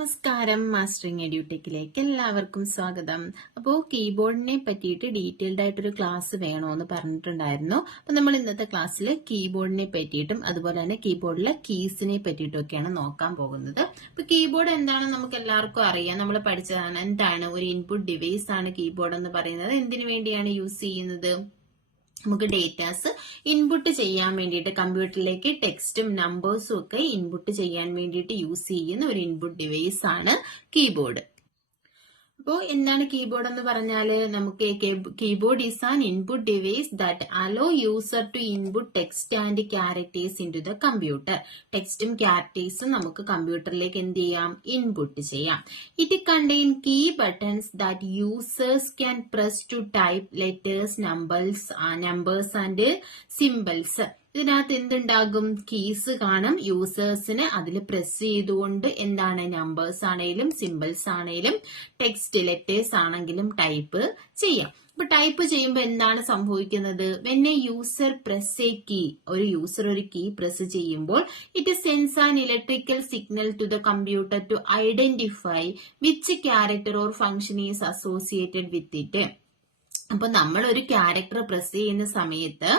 നമസ്കാരം, മാസ്റ്ററിംഗ് എഡ്യൂടെക്കിലേക്ക് എല്ലാവർക്കും സ്വാഗതം. അപ്പോൾ കീബോർഡിനെ പറ്റിയിട്ട് ഡീറ്റെയിൽഡ് ആയിട്ടൊരു ക്ലാസ് വേണമെന്ന് പറഞ്ഞിട്ടുണ്ടായിരുന്നു. അപ്പോൾ നമ്മൾ ഇന്നത്തെ ക്ലാസ്സിൽ കീബോർഡിനെ പറ്റിയിട്ടും അതുപോലെ തന്നെ കീബോർഡിലെ കീസിനെ പറ്റിയിട്ടും ഒക്കെയാണ് നോക്കാൻ പോകുന്നത്. അപ്പോൾ കീബോർഡ് എന്താണെന്ന് നമുക്ക് എല്ലാവർക്കും അറിയാം, നമ്മൾ പഠിച്ചതാണ്. എന്താണ് ഒരു ഇൻപുട്ട് ഡിവൈസ് ആണ് കീബോർഡ് എന്ന് പറയുന്നത്. എന്തിനു വേണ്ടിയാണ് യൂസ് ചെയ്യുന്നത്? നമുക്ക് ഡേറ്റാസ് ഇൻപുട്ട് ചെയ്യാൻ വേണ്ടിയിട്ട് കമ്പ്യൂട്ടറിലേക്ക് ടെക്സ്റ്റും നമ്പേഴ്സും ഒക്കെ ഇൻപുട്ട് ചെയ്യാൻ വേണ്ടിയിട്ട് യൂസ് ചെയ്യുന്ന ഒരു ഇൻപുട്ട് ഡിവൈസ് ആണ് കീബോർഡ്. അപ്പോൾ എന്താണ് കീബോർഡ് എന്ന് പറഞ്ഞാൽ, നമുക്ക് keyboard is an input device that allow user to input text and characters into the computer. ടെക്സ്റ്റും ക്യാരക്ടേഴ്സും നമുക്ക് കമ്പ്യൂട്ടറിലേക്ക് എന്ത് ചെയ്യാം? ഇൻപുട്ട് ചെയ്യാം. It contain key buttons that users can press to type letters, numbers and symbols. ഇതിനകത്ത് എന്തുണ്ടാകും? Keys കാണും. യൂസേഴ്സിന് അതിൽ പ്രസ് ചെയ്തുകൊണ്ട് എന്താണ് നമ്പേഴ്സ് ആണെങ്കിലും സിംബൽസ് ആണെങ്കിലും ടെക്സ്റ്റ് ലെറ്റേഴ്സ് ആണെങ്കിലും ടൈപ്പ് ചെയ്യാം. അപ്പൊ ടൈപ്പ് ചെയ്യുമ്പോൾ എന്താണ് സംഭവിക്കുന്നത്? When a user press a key, ഒരു യൂസർ ഒരു കീ പ്രസ് ചെയ്യുമ്പോൾ it sends an electrical signal to the computer to identify which character or function is associated with it. അപ്പൊ നമ്മൾ ഒരു ക്യാരക്ടർ പ്രസ് ചെയ്യുന്ന സമയത്ത്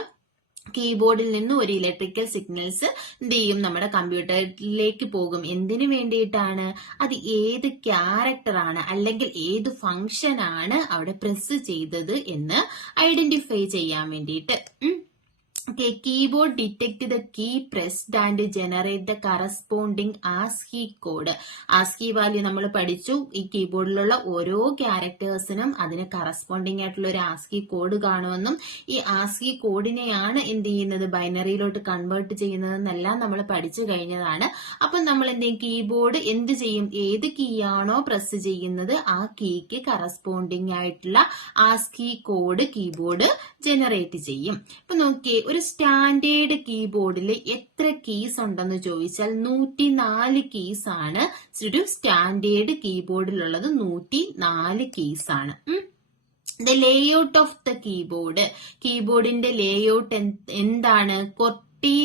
കീബോർഡിൽ നിന്ന് ഒരു ഇലക്ട്രിക്കൽ സിഗ്നൽസ് എന്ത് ചെയ്യും? നമ്മുടെ കമ്പ്യൂട്ടറിലേക്ക് പോകും. എന്തിനു വേണ്ടിയിട്ടാണ്? അത് ഏത് ക്യാരക്ടറാണ് അല്ലെങ്കിൽ ഏത് ഫംഗ്ഷൻ ആണ് അവിടെ പ്രസ് ചെയ്തത് എന്ന് ഐഡന്റിഫൈ ചെയ്യാൻ വേണ്ടിയിട്ട്. Keyboard detect the key pressed and generate the corresponding ASCII code. ASCII value നമ്മൾ പഠിച്ചു. ഈ കീബോർഡിലുള്ള ഓരോ ക്യാരക്ടേഴ്സിനും അതിന് കറസ്പോണ്ടിങ് ആയിട്ടുള്ള ഒരു ആസ്കി കോഡ് കാണുമെന്നും ഈ ആസ്കി കോഡിനെയാണ് എന്ത് ചെയ്യുന്നത്? ബൈനറിയിലോട്ട് കൺവേർട്ട് ചെയ്യുന്നതെന്നെല്ലാം നമ്മൾ പഠിച്ചു കഴിഞ്ഞതാണ്. അപ്പൊ നമ്മൾ എന്ത് ചെയ്യും? കീബോർഡ് എന്ത് ചെയ്യും? ഏത് കീ ആണോ പ്രസ് ചെയ്യുന്നത് ആ കീക്ക് കറസ്പോണ്ടിങ് ആയിട്ടുള്ള ആസ്കി കോഡ് കീബോർഡ് ജനറേറ്റ് ചെയ്യും. ഇപ്പൊ നോക്കിയേ, ഒരു സ്റ്റാൻഡേർഡ് കീബോർഡിൽ എത്ര കീസ് ഉണ്ടെന്ന് ചോദിച്ചാൽ 104 കീസ് ആണ് ഒരു സ്റ്റാൻഡേർഡ് കീബോർഡിലുള്ളത്. 104 കീസ് ആണ്. The layout of the keyboard, കീബോർഡിന്റെ ലേഔട്ട് എന്താണ്?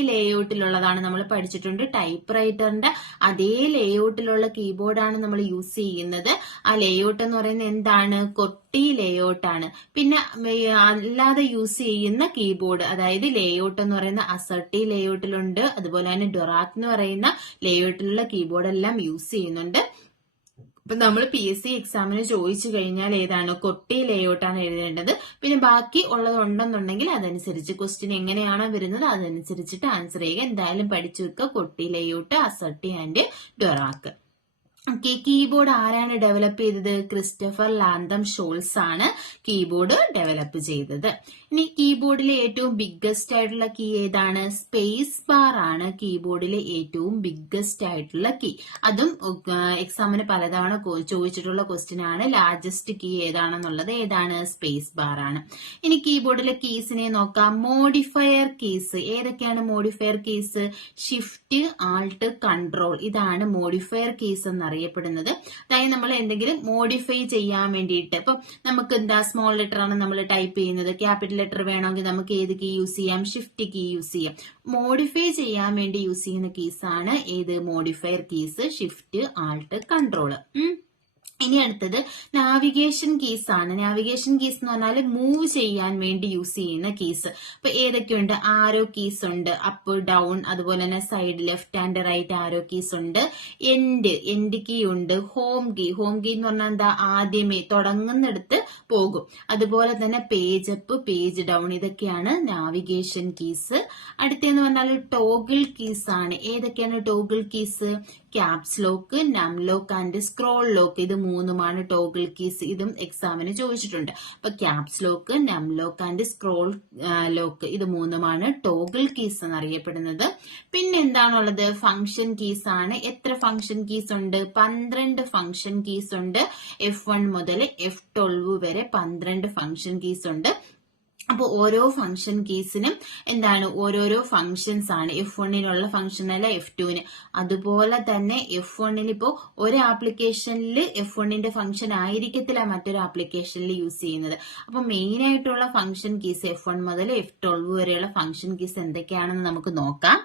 ലേഔട്ടിലുള്ളതാണ് നമ്മൾ പഠിച്ചിട്ടുണ്ട്. ടൈപ്പ് റൈറ്ററിന്റെ അതേ ലേഔട്ടിലുള്ള കീബോർഡാണ് നമ്മൾ യൂസ് ചെയ്യുന്നത്. ആ ലേഔട്ട് എന്ന് പറയുന്നത് എന്താണ്? കൊട്ടി ലേഔട്ട് ആണ്. പിന്നെ അല്ലാതെ യൂസ് ചെയ്യുന്ന കീബോർഡ്, അതായത് ലേഔട്ട് എന്ന് പറയുന്ന അസർട്ടി ലേഔട്ടിലുണ്ട്, അതുപോലെ തന്നെ ഡൊറാക്ക് എന്ന് പറയുന്ന ലേഔട്ടിലുള്ള കീബോർഡ് എല്ലാം യൂസ് ചെയ്യുന്നുണ്ട്. ഇപ്പൊ നമ്മൾ PSC എക്സാമിന് ചോദിച്ചു കഴിഞ്ഞാൽ ഏതാണ്? കൊട്ടി ലേഔട്ടാണ് എഴുതേണ്ടത്. പിന്നെ ബാക്കി ഉള്ളത് ഉണ്ടെന്നുണ്ടെങ്കിൽ അതനുസരിച്ച് ക്വസ്റ്റ്യൻ എങ്ങനെയാണോ വരുന്നത് അതനുസരിച്ചിട്ട് ആൻസർ ചെയ്യുക. എന്തായാലും പഠിച്ചു വെക്കുക. കൊട്ടി ലേഔട്ട്, അസർട്ടി ആൻഡ് ഡൊറാക്ക്. കീബോർഡ് ആരാണ് ഡെവലപ്പ് ചെയ്തത്? ക്രിസ്റ്റഫർ ലാന്തം ഷോൾസ് ആണ് കീബോർഡ് ഡെവലപ്പ് ചെയ്തത്. ഇനി കീബോർഡിലെ ഏറ്റവും ബിഗ്ഗസ്റ്റ് ആയിട്ടുള്ള കീ ഏതാണ്? സ്പേസ് ബാർ ആണ് കീബോർഡിലെ ഏറ്റവും ബിഗ്ഗസ്റ്റ് ആയിട്ടുള്ള കീ. അതും എക്സാമിന് പലതവണ ചോദിച്ചിട്ടുള്ള ക്വസ്റ്റ്യൻ ആണ്. ലാർജസ്റ്റ് കീ ഏതാണെന്നുള്ളത് ഏതാണ്? സ്പേസ് ബാർ ആണ്. ഇനി കീബോർഡിലെ കീസിനെ നോക്കാം. മോഡിഫയർ കീസ് ഏതൊക്കെയാണ്? Modifier keys shift, Alt, control. ഇതാണ് മോഡിഫയർ കീസ് എന്നറിയപ്പെടുന്നത്. അതായത് നമ്മൾ എന്തെങ്കിലും മോഡിഫൈ ചെയ്യാൻ വേണ്ടിയിട്ട്, ഇപ്പൊ നമുക്ക് എന്താ സ്മോൾ ലെറ്റർ ആണ് നമ്മൾ ടൈപ്പ് ചെയ്യുന്നത്, ക്യാപിറ്റൽ ലെറ്റർ വേണമെങ്കിൽ നമുക്ക് ഏത് കീ യൂസ് ചെയ്യാം? ഷിഫ്റ്റ് കീ യൂസ് ചെയ്യാം. മോഡിഫൈ ചെയ്യാൻ വേണ്ടി യൂസ് ചെയ്യുന്ന കീസാണ് ഏത്? Modifier keys, shift, alt, control. ഇനി അടുത്തത് നാവിഗേഷൻ കീസ് ആണ്. നാവിഗേഷൻ കീസ് എന്ന് പറഞ്ഞാൽ മൂവ് ചെയ്യാൻ വേണ്ടി യൂസ് ചെയ്യുന്ന കീസ്. അപ്പൊ ഏതൊക്കെയുണ്ട്? ആരോ കീസ് ഉണ്ട്, അപ്പ്, ഡൗൺ, അതുപോലെ തന്നെ side, left and right arrow keys ഉണ്ട്. എൻഡ് കീ ഉണ്ട്. ഹോം കീ എന്ന് പറഞ്ഞാൽ എന്താ? ആദ്യമേ തുടങ്ങുന്നിടത്ത് പോകും. അതുപോലെ തന്നെ പേജ് അപ്പ്, പേജ് ഡൗൺ, ഇതൊക്കെയാണ് നാവിഗേഷൻ കീസ്. അടുത്തെന്ന് പറഞ്ഞാൽ ടോഗിൾ കീസ് ആണ്. ഏതൊക്കെയാണ് ടോഗിൾ കീസ്? ക്യാപ്സ് ലോക്ക്, നം ലോക്ക് ആൻഡ് സ്ക്രോൾ ലോക്ക്. ഇത് മൂന്നുമാണ് ടോഗിൾ കീസ്. ഇതും എക്സാമിന് ചോദിച്ചിട്ടുണ്ട്. അപ്പൊ ക്യാപ്സ് ലോക്ക്, നം ലോക്ക് ആൻഡ് സ്ക്രോൾ ലോക്ക്, ഇത് മൂന്നുമാണ് ടോഗിൾ കീസ് എന്നറിയപ്പെടുന്നത്. പിന്നെ എന്താണുള്ളത്? ഫംഗ്ഷൻ കീസ് ആണ്. എത്ര ഫംഗ്ഷൻ കീസ് ഉണ്ട്? 12 ഫംഗ്ഷൻ കീസ് ഉണ്ട്. F1 മുതൽ F12 വരെ 12 ഫംഗ്ഷൻ കീസ് ഉണ്ട്. അപ്പൊ ഓരോ ഫംഗ്ഷൻ കീസിനും എന്താണ്? ഓരോരോ ഫംഗ്ഷൻസ് ആണ്. F1നുള്ള ഫംഗ്ഷൻ അല്ല F2ന്. അതുപോലെ തന്നെ F1ൽ ഇപ്പോ ഒരു ആപ്ലിക്കേഷനിൽ F1ന്റെ ഫംഗ്ഷൻ ആയിരിക്കത്തില്ല മറ്റൊരു ആപ്ലിക്കേഷനിൽ യൂസ് ചെയ്യുന്നത്. അപ്പൊ മെയിൻ ആയിട്ടുള്ള ഫംഗ്ഷൻ കീസ് F1 മുതൽ F12 വരെയുള്ള ഫംഗ്ഷൻ കീസ് എന്തൊക്കെയാണെന്ന് നമുക്ക് നോക്കാം.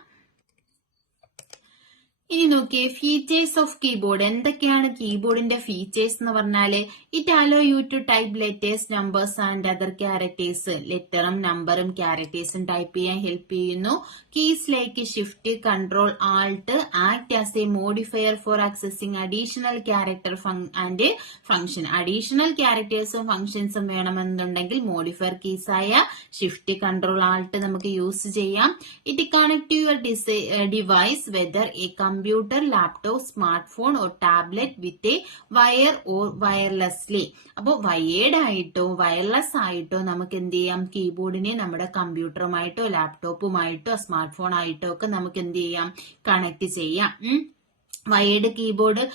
ഇനി നോക്കിയേ ഫീച്ചേഴ്സ് ഓഫ് കീബോർഡ്. എന്തൊക്കെയാണ് കീബോർഡിന്റെ ഫീച്ചേഴ്സ് എന്ന് പറഞ്ഞാല് it allow you to type letters, numbers and other characters. ലെറ്ററും നമ്പറും ക്യാരക്ടേഴ്സും ടൈപ്പ് ചെയ്യാൻ ഹെൽപ്പ് ചെയ്യുന്നു. Keys like shift, control, alt act as a modifier for accessing additional character and function. Additional ക്യാരക്ടേഴ്സും ഫംഗ്ഷൻസും വേണമെന്നുണ്ടെങ്കിൽ മോഡിഫയർ കീസ് ആയ ഷിഫ്റ്റ്, കൺട്രോൾ, ആൾട്ട് നമുക്ക് യൂസ് ചെയ്യാം. It connect to your device whether a computer, laptop, smartphone or tablet with a wire or wirelessly. അപ്പോൾ wired ആയിട്ടോ wireless ആയിട്ടോ നമുക്ക് എന്ത് ചെയ്യാം, കീബോർഡിനെ നമ്മുടെ കമ്പ്യൂട്ടറുമായിട്ടോ ലാപ്ടോപ്പുമായിട്ടോ സ്മാർട്ട് ഫോൺ ആയിട്ടോ ഒക്കെ നമുക്ക് എന്ത് ചെയ്യാം, കണക്ട് ചെയ്യാം. വയേർഡ് കീബോർഡ്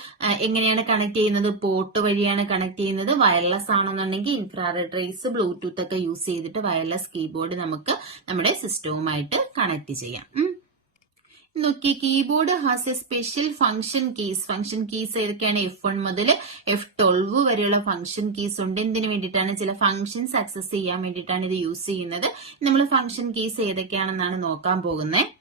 എങ്ങനെയാണ് കണക്ട് ചെയ്യുന്നത്, പോർട്ട് വഴിയാണ് കണക്ട് ചെയ്യുന്നത്. വയർലെസ് ആണെന്നുണ്ടെങ്കിൽ ഇൻഫ്രാറെഡ് റേസ്, ബ്ലൂടൂത്ത് ഒക്കെ യൂസ് ചെയ്തിട്ട് വയർലെസ് കീബോർഡ് നമുക്ക് നമ്മുടെ സിസ്റ്റവുമായിട്ട് കണക്ട് ചെയ്യാം. നോക്കി, keyboard has A special function keys. Function keys ഏതൊക്കെയാണ്? F1 മുതൽ F12 വരെയുള്ള ഫംഗ്ഷൻ കീസ് ഉണ്ട്. എന്തിനു വേണ്ടിയിട്ടാണ്? ചില ഫംഗ്ഷൻസ് ആക്സസ് ചെയ്യാൻ വേണ്ടിയിട്ടാണ് ഇത് യൂസ് ചെയ്യുന്നത്. നമ്മൾ ഫംഗ്ഷൻ കീസ് ഏതൊക്കെയാണെന്നാണ് നോക്കാൻ പോകുന്നത്.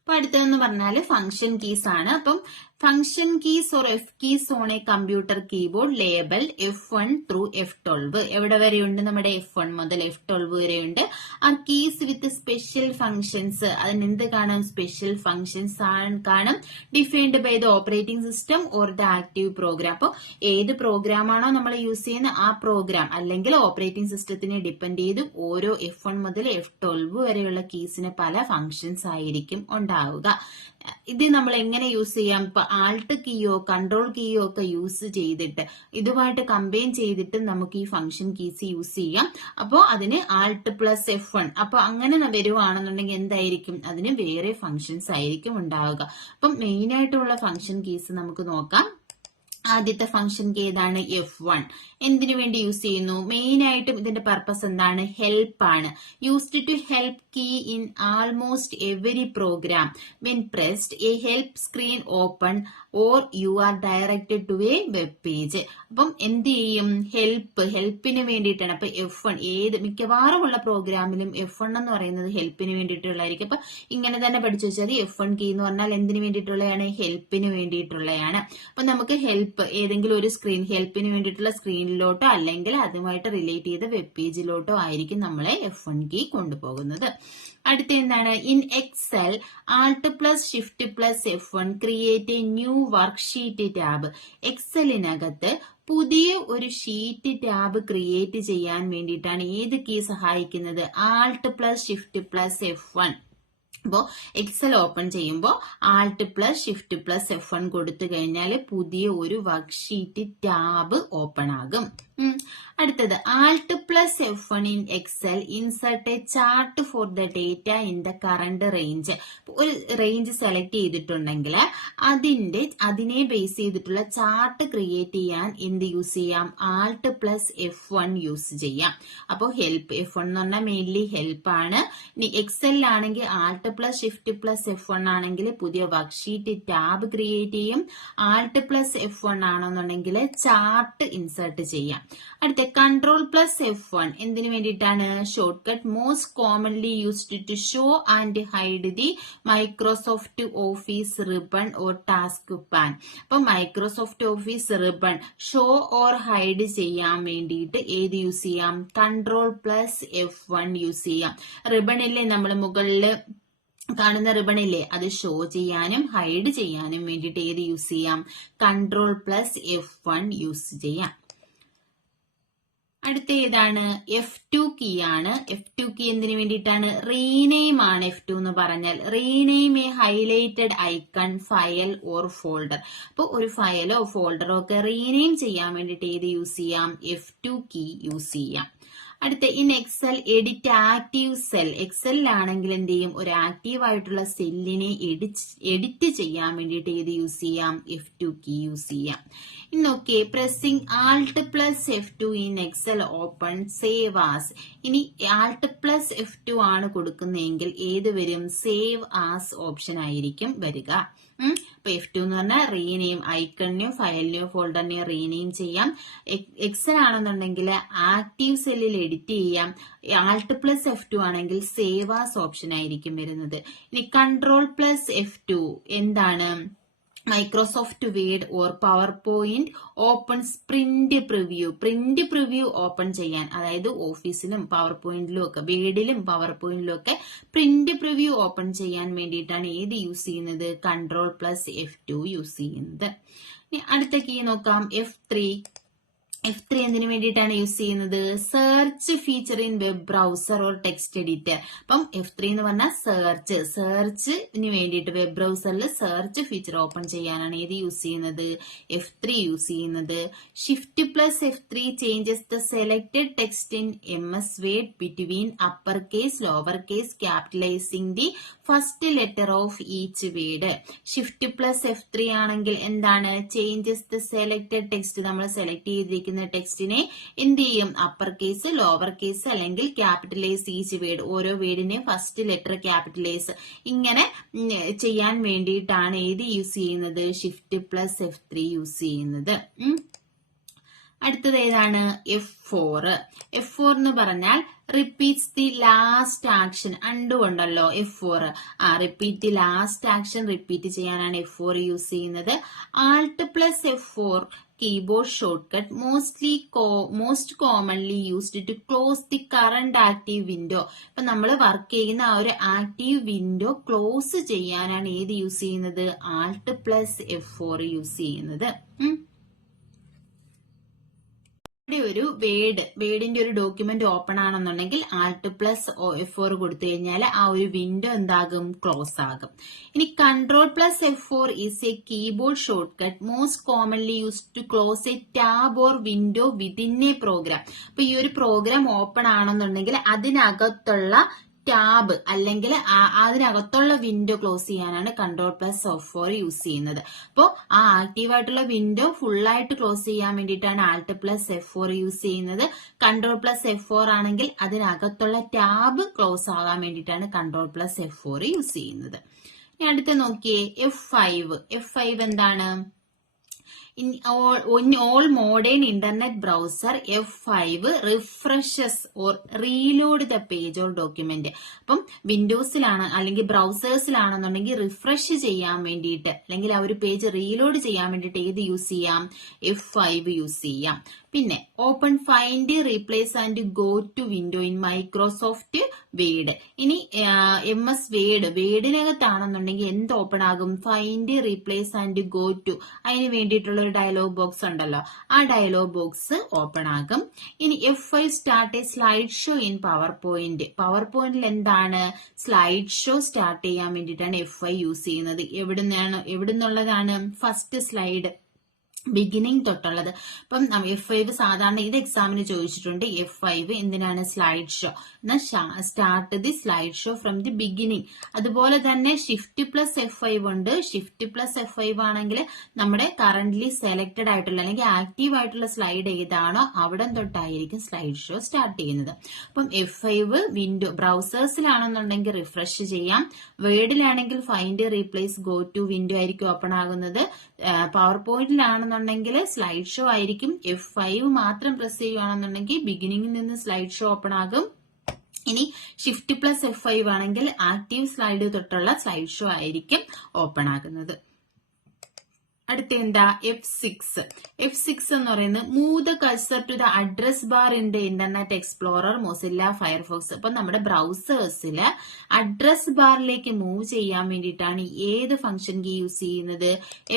അപ്പൊ അടുത്തതെന്ന് പറഞ്ഞാല് ഫംഗ്ഷൻ കീസ് ആണ്. അപ്പം function keys or F keys on A computer keyboard label F1 through F12. എവിടെ വരെയുണ്ട്? നമ്മുടെ F1 മുതൽ F12 വരെയുണ്ട്. ആ കീസ് വിത്ത് സ്പെഷ്യൽ ഫംഗ്ഷൻസ്. അതിന് എന്ത് കാണും? സ്പെഷ്യൽ ഫംഗ്ഷൻസ് കാണും. Defined by the operating system or the active program. അപ്പോൾ ഏത് പ്രോഗ്രാം ആണോ നമ്മൾ യൂസ് ചെയ്യുന്ന ആ പ്രോഗ്രാം അല്ലെങ്കിൽ ഓപ്പറേറ്റിംഗ് സിസ്റ്റത്തിനെ ഡിപ്പെൻഡ് ചെയ്ത് ഓരോ F1 മുതൽ F12 വരെയുള്ള കീസിന് പല ഫംഗ്ഷൻസ് ആയിരിക്കും ഉണ്ടാവുക. ഇത് നമ്മൾ എങ്ങനെ യൂസ് ചെയ്യാം? ഇപ്പൊ ആൾട്ട് കീയോ കൺട്രോൾ കീയോ ഒക്കെ യൂസ് ചെയ്തിട്ട് ഇതുമായിട്ട് കമ്പൈൻ ചെയ്തിട്ട് നമുക്ക് ഈ ഫംഗ്ഷൻ കീസ് യൂസ് ചെയ്യാം. അപ്പോൾ അതിന് ആൾട്ട് പ്ലസ് F1. അപ്പൊ അങ്ങനെ വരുവാണെന്നുണ്ടെങ്കിൽ എന്തായിരിക്കും? അതിന് വേറെ ഫംഗ്ഷൻസ് ആയിരിക്കും ഉണ്ടാവുക. അപ്പം മെയിൻ ആയിട്ടുള്ള ഫംഗ്ഷൻ കീസ് നമുക്ക് നോക്കാം. ആദ്യത്തെ ഫംഗ്ഷൻ കീ ഏതാണ്? F1. എന്തിനു വേണ്ടി യൂസ് ചെയ്യുന്നു? മെയിൻ ആയിട്ടും ഇതിന്റെ പർപ്പസ് എന്താണ്? ഹെൽപ്പ് ആണ്. Used to help key in almost every program. When pressed a help screen open or you are directed to a web page. അപ്പം എന്ത് ചെയ്യും? ഹെൽപ്പിന് വേണ്ടിയിട്ടാണ്. അപ്പൊ F1 ഏത് മിക്കവാറും ഉള്ള പ്രോഗ്രാമിലും F1 എന്ന് പറയുന്നത് ഹെൽപ്പിന് വേണ്ടിയിട്ടുള്ളതായിരിക്കും. അപ്പൊ ഇങ്ങനെ തന്നെ പഠിച്ചു വെച്ചാൽ F1 കീ എന്ന് പറഞ്ഞാൽ എന്തിനു വേണ്ടിയിട്ടുള്ളതാണ്? ഹെൽപ്പിന് വേണ്ടിയിട്ടുള്ളതാണ്. അപ്പൊ നമുക്ക് ഹെൽപ്പ് ഏതെങ്കിലും ഒരു സ്ക്രീൻ ഹെൽപ്പിന് വേണ്ടിയിട്ടുള്ള സ്ക്രീനിലോട്ടോ അല്ലെങ്കിൽ അതുമായിട്ട് റിലേറ്റ് ചെയ്ത വെബ് പേജിലോട്ടോ ആയിരിക്കും നമ്മളെ F1 കീ കൊണ്ടുപോകുന്നത്. അടുത്ത എന്താണ്? In Excel alt plus shift plus F1 create a new worksheet tab. എക്സലിനകത്ത് പുതിയ ഒരു ഷീറ്റ് ടാബ് ക്രിയേറ്റ് ചെയ്യാൻ വേണ്ടിയിട്ടാണ് ഏത് കീ സഹായിക്കുന്നത്? Alt plus shift plus F1. അപ്പോൾ എക്സൽ ഓപ്പൺ ചെയ്യുമ്പോൾ Alt plus shift plus F1 കൊടുത്തു കഴിഞ്ഞാൽ പുതിയ ഒരു വർക്ക് ഷീറ്റ് ടാബ് ഓപ്പൺ ആകും. അടുത്തത് alt plus F1 in Excel insert a chart for the data in the current range. ഒരു range select ചെയ്തിട്ടുണ്ടെങ്കിൽ അതിനെ ബേസ് ചെയ്തിട്ടുള്ള ചാർട്ട് ക്രിയേറ്റ് ചെയ്യാൻ എന്ത് യൂസ് ചെയ്യാം? ആൾട്ട് പ്ലസ് F1 യൂസ് ചെയ്യാം. അപ്പോൾ ഹെൽപ്പ് F1 എന്ന് പറഞ്ഞാൽ മെയിൻലി ഹെൽപ്പ് ആണ്. ഇനി എക്സലിലാണെങ്കിൽ alt plus shift plus F1 ആണെങ്കിൽ പുതിയ വർക്ക് ഷീറ്റ് ടാബ് ക്രിയേറ്റ് ചെയ്യും. ആൾട്ട് പ്ലസ് F1 ആണെന്നുണ്ടെങ്കിൽ ചാർട്ട് ഇൻസർട്ട് ചെയ്യാം. അടുത്ത കൺട്രോൾ പ്ലസ് F1 എന്തിനു വേണ്ടിയിട്ടാണ്? Shortcut most commonly used to show and hide the Microsoft Office ribbon or task pane. അപ്പൊ Microsoft Office ribbon show or hide ചെയ്യാൻ വേണ്ടിയിട്ട് ഏത് യൂസ് ചെയ്യാം? കൺട്രോൾ പ്ലസ് F1 യൂസ് ചെയ്യാം. റിബണില്ലേ നമ്മൾ മുകളിൽ കാണുന്ന റിബണില്ലേ, അത് ഷോ ചെയ്യാനും ഹൈഡ് ചെയ്യാനും വേണ്ടിയിട്ട് ഏത് യൂസ് ചെയ്യാം? കൺട്രോൾ പ്ലസ് F1 യൂസ് ചെയ്യാം. അടുത്ത ഏതാണ്? F2 കീ ആണ്. F2 കീ എന്തിനു വേണ്ടിയിട്ടാണ്? റീനെയിം ആണ്. F2 എന്ന് പറഞ്ഞാൽ rename A highlighted icon file or folder. അപ്പോൾ ഒരു ഫയലോ ഫോൾഡറോ ഒക്കെ റീനെയിം ചെയ്യാൻ വേണ്ടിയിട്ട് ഏത് യൂസ് ചെയ്യാം? F2 കീ യൂസ് ചെയ്യാം. അടുത്ത in Excel edit active cell. എക്സലിലാണെങ്കിൽ എന്ത് ചെയ്യും? ഒരു ആക്റ്റീവ് ആയിട്ടുള്ള സെല്ലിനെ എഡിറ്റ് ചെയ്യാൻ വേണ്ടിയിട്ട് ഏത് യൂസ് ചെയ്യാം? F2 കീ യൂസ് ചെയ്യാം. ഇന്നൊക്കെ pressing alt plus F2 in Excel open save as. ഇനി ആൾട്ട് പ്ലസ് F2 ആണ് കൊടുക്കുന്നതെങ്കിൽ ഏത് വരും? സേവ് ആസ് ഓപ്ഷൻ ആയിരിക്കും വരിക. ഇപ്പൊ F2 എന്ന് പറഞ്ഞാൽ റീനെയിം, ഐക്കണിനെയോ ഫയലിനെയോ ഫോൾഡറിനെയോ റീനെയിം ചെയ്യാം. എക്സൽ ആണെന്നുണ്ടെങ്കിൽ ആക്റ്റീവ് സെല്ലിൽ എഡിറ്റ് ചെയ്യാം. Alt+F2 ആണെങ്കിൽ സേവ് ആസ് ഓപ്ഷൻ ആയിരിക്കും വരുന്നത്. ഇനി Ctrl+F2 എന്താണ്? Microsoft word or power point open print preview open ചെയ്യാൻ, അതായത് ഓഫീസിലും പവർ പോയിന്റിലും ഒക്കെ, വേഡിലും പവർ പോയിന്റിലും ഒക്കെ പ്രിന്റ് പ്രിവ്യൂ ഓപ്പൺ ചെയ്യാൻ വേണ്ടിയിട്ടാണ് ഏത് യൂസ് ചെയ്യുന്നത്? Ctrl+F2 യൂസ് ചെയ്യുന്നത്. ഇനി അടുത്ത കീ നോക്കാം, F3 എന്തിനു വേണ്ടിയിട്ടാണ് യൂസ് ചെയ്യുന്നത്? Search feature in web browser or text editor. അപ്പം F3 എന്ന് പറഞ്ഞാൽ സെർച്ചിന് വേണ്ടിയിട്ട് വെബ് ബ്രൗസറിൽ സെർച്ച് ഫീച്ചർ ഓപ്പൺ ചെയ്യാനാണ് ഏത് യൂസ് ചെയ്യുന്നത്? F3 യൂസ് ചെയ്യുന്നത്. Shift+F3 changes the selected text in MS Word between upper case, lower case, capitalising the first letter of each word. Shift+F3 ആണെങ്കിൽ എന്താണ്? ചേഞ്ചസ് ദ സെലക്ടഡ് ടെക്സ്റ്റ്, നമ്മൾ select ചെയ്തിരിക്കുന്ന ടെക്സ്റ്റിനെ എന്ത് ചെയ്യും? അപ്പർ കേസ്, ലോവർ കേസ് അല്ലെങ്കിൽ capitalise each word, ഓരോ വേർഡിനെ first letter capitalise, ഇങ്ങനെ ചെയ്യാൻ വേണ്ടിയിട്ടാണ് ഏത് യൂസ് ചെയ്യുന്നത്? Shift+F3 യൂസ് ചെയ്യുന്നത്. അടുത്തത് ഏതാണ്? F4 എന്ന് പറഞ്ഞാൽ repeats the last action. Undo ഉണ്ടല്ലോ F4, repeat the last action repeat ചെയ്യാനാണ് F4 യൂസ് ചെയ്യുന്നത്. Alt+F4 keyboard shortcut most commonly used to close the current active window. ഇപ്പൊ നമ്മൾ വർക്ക് ചെയ്യുന്ന ആ ഒരു ആക്റ്റീവ് വിൻഡോ ക്ലോസ് ചെയ്യാനാണ് ഏത് യൂസ് ചെയ്യുന്നത്? Alt+F4 യൂസ് ചെയ്യുന്നത്. ഒരു വേഡിന്റെ ഒരു ഡോക്യുമെന്റ് ഓപ്പൺ ആണെന്നുണ്ടെങ്കിൽ Alt+F4 കൊടുത്തു കഴിഞ്ഞാൽ ആ ഒരു വിൻഡോ എന്താകും? ക്ലോസ് ആകും. ഇനി Ctrl+F4 is a keyboard shortcut most commonly used to close a tab or window within a program. അപ്പൊ ഈ ഒരു പ്രോഗ്രാം ഓപ്പൺ ആണെന്നുണ്ടെങ്കിൽ അതിനകത്തുള്ള ടാബ് അല്ലെങ്കിൽ അതിനകത്തുള്ള വിൻഡോ ക്ലോസ് ചെയ്യാനാണ് Ctrl+F4 യൂസ് ചെയ്യുന്നത്. അപ്പോൾ ആ ആക്റ്റീവ് ആയിട്ടുള്ള വിൻഡോ ഫുൾ ആയിട്ട് ക്ലോസ് ചെയ്യാൻ വേണ്ടിയിട്ടാണ് Alt+F4 യൂസ് ചെയ്യുന്നത്. Ctrl+F4 ആണെങ്കിൽ അതിനകത്തുള്ള ടാബ് ക്ലോസ് ആകാൻ വേണ്ടിയിട്ടാണ് Ctrl+F4 യൂസ് ചെയ്യുന്നത്. ഇനി അടുത്ത് നോക്കിയേ F5 എന്താണ്? In all modern internet browser, F5 refreshes or reload the page or document. അപ്പം വിൻഡോസിലാണ് അല്ലെങ്കിൽ ബ്രൗസേഴ്സിലാണെന്നുണ്ടെങ്കിൽ റിഫ്രഷ് ചെയ്യാൻ വേണ്ടിയിട്ട് അല്ലെങ്കിൽ ആ ഒരു പേജ് റീലോഡ് ചെയ്യാൻ വേണ്ടിയിട്ട് ഏത് യൂസ് ചെയ്യാം? F5 യൂസ് ചെയ്യാം. പിന്നെ open find replace and go to window in Microsoft Word. ഇനി MS വേഡിനകത്താണെന്നുണ്ടെങ്കിൽ എന്ത് ഓപ്പൺ ആകും? Find replace and go to, അതിന് വേണ്ടിയിട്ടുള്ള ഒരു ഡയലോഗ് ബോക്സ് ഉണ്ടല്ലോ, ആ ഡയലോഗ് ബോക്സ് ഓപ്പൺ ആകും. ഇനി F5 start A slide show in power പോയിന്റിൽ എന്താണ്? സ്ലൈഡ് ഷോ സ്റ്റാർട്ട് ചെയ്യാൻ വേണ്ടിയിട്ടാണ് F5 യൂസ് ചെയ്യുന്നത്. എവിടുന്നുള്ളതാണ്? ഫസ്റ്റ് സ്ലൈഡ്, ബിഗിനിങ് തൊട്ടുള്ളത്. അപ്പം F5 സാധാരണ ഇത് എക്സാമിന് ചോദിച്ചിട്ടുണ്ട്. F5 എന്തിനാണ്? Slide show. Start the slide show from the beginning. അതുപോലെ തന്നെ Shift+F5 ഉണ്ട്. Shift+F5 ആണെങ്കിൽ നമ്മുടെ കറന്റ്ലി സെലക്ടഡ് ആയിട്ടുള്ള അല്ലെങ്കിൽ ആക്റ്റീവ് ആയിട്ടുള്ള സ്ലൈഡ് ഏതാണോ അവിടെ തൊട്ടായിരിക്കും സ്ലൈഡ് ഷോ സ്റ്റാർട്ട് ചെയ്യുന്നത്. അപ്പം F5 വിൻഡോ ബ്രൗസേഴ്സിലാണെന്നുണ്ടെങ്കിൽ റിഫ്രഷ് ചെയ്യാം. വേർഡിലാണെങ്കിൽ find replace go to window ആയിരിക്കും ഓപ്പൺ ആകുന്നത്. പവർ പോയിന്റിലാണെന്നുണ്ടെങ്കിൽ സ്ലൈഡ് ഷോ ആയിരിക്കും. F5 മാത്രം പ്രസ് ചെയ്യുകയാണെന്നുണ്ടെങ്കിൽ ബിഗിനിങ്ങിൽ നിന്ന് സ്ലൈഡ് ഷോ ഓപ്പൺ ആകും. ഇനി Shift+F5 ആണെങ്കിൽ ആക്റ്റീവ് സ്ലൈഡ് തൊട്ടുള്ള സ്ലൈഡ് ഷോ ആയിരിക്കും ഓപ്പൺ ആകുന്നത്. അടുത്ത എന്താ? F6 എന്ന് പറയുന്നത് move the cursor to the address bar in the Internet Explorer Mozilla Firefox. അപ്പൊ നമ്മുടെ ബ്രൗസേഴ്സില് അഡ്രസ് ബാറിലേക്ക് മൂവ് ചെയ്യാൻ വേണ്ടിയിട്ടാണ് ഏത് ഫംഗ്ഷൻ കീ യൂസ് ചെയ്യുന്നത്?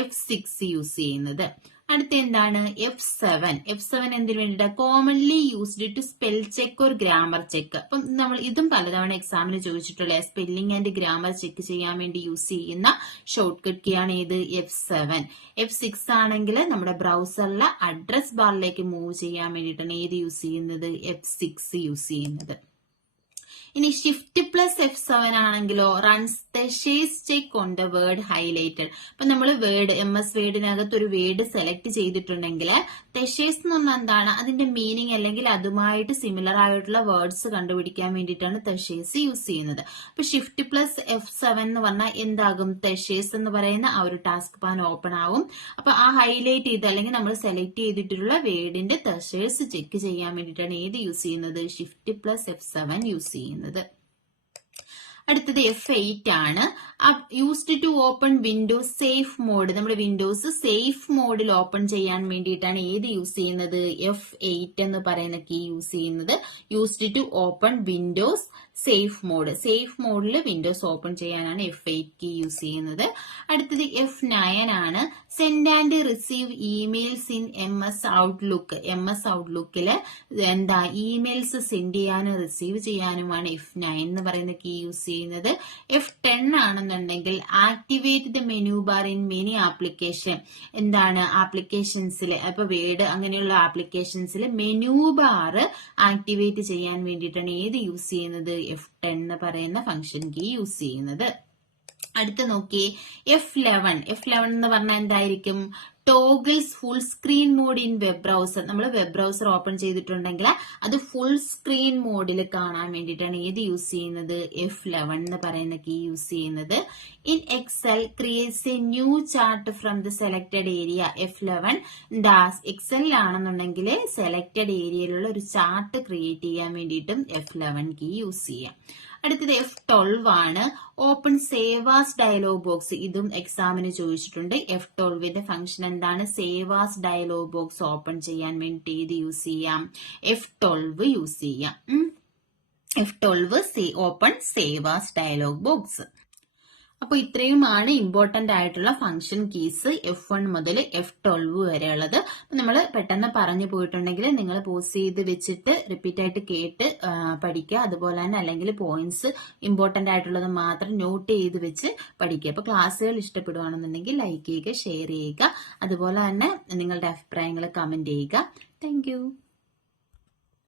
F6 യൂസ് ചെയ്യുന്നത്. അടുത്ത എന്താണ്? F7 എന്തിനു വേണ്ടിയിട്ട്? Commonly used to spell check or grammar check. അപ്പം നമ്മൾ ഇതും പലതവണ എക്സാമിന് ചോദിച്ചിട്ടുള്ള സ്പെല്ലിംഗ് ആൻഡ് ഗ്രാമർ ചെക്ക് ചെയ്യാൻ വേണ്ടി യൂസ് ചെയ്യുന്ന ഷോർട്ട് കട്ട് കീ ആണ് ഏത്? F7. F6 ആണെങ്കിൽ നമ്മുടെ ബ്രൗസറിലെ അഡ്രസ് ബാറിലേക്ക് മൂവ് ചെയ്യാൻ വേണ്ടിയിട്ടാണ് ഏത് യൂസ് ചെയ്യുന്നത്? F6 യൂസ് ചെയ്യുന്നത്. ഇനി ഷിഫ്റ്റ് പ്ലസ് F7 ആണെങ്കിലോ റൺസ് ദ ഷേസ് check on the word highlighted. അപ്പൊ നമ്മൾ വേർഡ് MS വേർഡിനകത്ത് ഒരു വേർഡ് സെലക്ട് ചെയ്തിട്ടുണ്ടെങ്കിൽ തെഷേസ് എന്ന് പറഞ്ഞാൽ എന്താണ്, അതിന്റെ മീനിങ് അല്ലെങ്കിൽ അതുമായിട്ട് സിമിലർ ആയിട്ടുള്ള വേർഡ്സ് കണ്ടുപിടിക്കാൻ വേണ്ടിയിട്ടാണ് തെഷേസ് യൂസ് ചെയ്യുന്നത്. അപ്പൊ ഷിഫ്റ്റ് പ്ലസ് F7 എന്ന് പറഞ്ഞാൽ എന്താകും, തെഷേസ് എന്ന് പറയുന്ന ആ ഒരു ടാസ്ക് പാൻ ഓപ്പൺ ആവും. അപ്പൊ ആ ഹൈലൈറ്റ് ചെയ്ത് അല്ലെങ്കിൽ നമ്മൾ സെലക്ട് ചെയ്തിട്ടുള്ള വേർഡിന്റെ തെഷേസ് ചെക്ക് ചെയ്യാൻ വേണ്ടിയിട്ടാണ് ഏത് യൂസ് ചെയ്യുന്നത്, ഷിഫ്റ്റ് പ്ലസ് F7 യൂസ് ചെയ്യുന്നത്. അടുത്തത് F8 ആണ്. Used to open Windows safe mode. നമ്മുടെ വിൻഡോസ് സേഫ് മോഡിൽ ഓപ്പൺ ചെയ്യാൻ വേണ്ടിയിട്ടാണ് ഏത് യൂസ് ചെയ്യുന്നത്, F8 എന്ന് പറയുന്ന കീ യൂസ് ചെയ്യുന്നത്. Used to open Windows safe mode. Safe മോഡിൽ വിൻഡോസ് ഓപ്പൺ ചെയ്യാനാണ് F8 കീ യൂസ് ചെയ്യുന്നത്. അടുത്തത് F9 ആണ്. Send and receive emails in MS Outlook. MS ഔട്ട്ലുക്കില് എന്താ ഇമെയിൽസ് സെൻഡ് ചെയ്യാനും റിസീവ് ചെയ്യാനുമാണ് F9 എന്ന് പറയുന്ന കീ യൂസ് ചെയ്യുന്നത്. F10 ആണെന്നുണ്ടെങ്കിൽ activate the menu bar in many application. എന്താണ് ആപ്ലിക്കേഷൻസിൽ, അപ്പൊ വേർഡ് അങ്ങനെയുള്ള ആപ്ലിക്കേഷൻസിൽ മെനു ബാർ ആക്ടിവേറ്റ് ചെയ്യാൻ വേണ്ടിയിട്ടാണ് ഏത് യൂസ് ചെയ്യുന്നത്, F10 എന്ന് പറയുന്ന ഫംഗ്ഷൻ കീ യൂസ് ചെയ്യുന്നത്. അടുത്ത നോക്കിയേ F11. F11 എന്ന് പറഞ്ഞാൽ എന്തായിരിക്കും, toggles full screen mode in web browser. നമ്മൾ വെബ് ബ്രൗസർ ഓപ്പൺ ചെയ്തിട്ടുണ്ടെങ്കിൽ അത് ഫുൾ സ്ക്രീൻ മോഡിൽ കാണാൻ വേണ്ടിയിട്ടാണ് ഏത് യൂസ് ചെയ്യുന്നത്, F11 എന്ന് പറയുന്ന കീ യൂസ് ചെയ്യുന്നത്. In Excel creates a new chart from the selected area. F11 എന്താ, എക്സലിലാണെന്നുണ്ടെങ്കിൽ സെലക്ടഡ് ഏരിയയിലുള്ള ഒരു ചാർട്ട് ക്രിയേറ്റ് ചെയ്യാൻ വേണ്ടിയിട്ടും F11 കീ യൂസ് ചെയ്യാം. അടുത്തത് F12 ആണ്. Open save as dialogue box. ഇതും എക്സാമിന് ചോദിച്ചിട്ടുണ്ട്. F12ന്റെ ഫംഗ്ഷൻ എന്താണ്, save as dialogue box open ചെയ്യാൻ വേണ്ടി ഏത് യൂസ് ചെയ്യാം, F12 യൂസ് ചെയ്യാം. F12 open save as dialogue box. അപ്പൊ ഇത്രയുമാണ് ഇമ്പോർട്ടന്റ് ആയിട്ടുള്ള ഫംഗ്ഷൻ കീസ് F1 മുതൽ F12 വരെ ഉള്ളത്. നമ്മൾ പെട്ടെന്ന് പറഞ്ഞു പോയിട്ടുണ്ടെങ്കിൽ നിങ്ങൾ പോസ് ചെയ്ത് വെച്ചിട്ട് റിപ്പീറ്റ് ആയിട്ട് കേട്ട് പഠിക്കുക. അതുപോലെ തന്നെ അല്ലെങ്കിൽ പോയിന്റ്സ് ഇമ്പോർട്ടന്റ് ആയിട്ടുള്ളത് മാത്രം നോട്ട് ചെയ്ത് വെച്ച് പഠിക്കുക. അപ്പൊ ക്ലാസ്സുകൾ ഇഷ്ടപ്പെടുവാണെന്നുണ്ടെങ്കിൽ ലൈക്ക് ചെയ്യുക, ഷെയർ ചെയ്യുക. അതുപോലെ തന്നെ നിങ്ങളുടെ അഭിപ്രായങ്ങൾ കമന്റ് ചെയ്യുക. താങ്ക്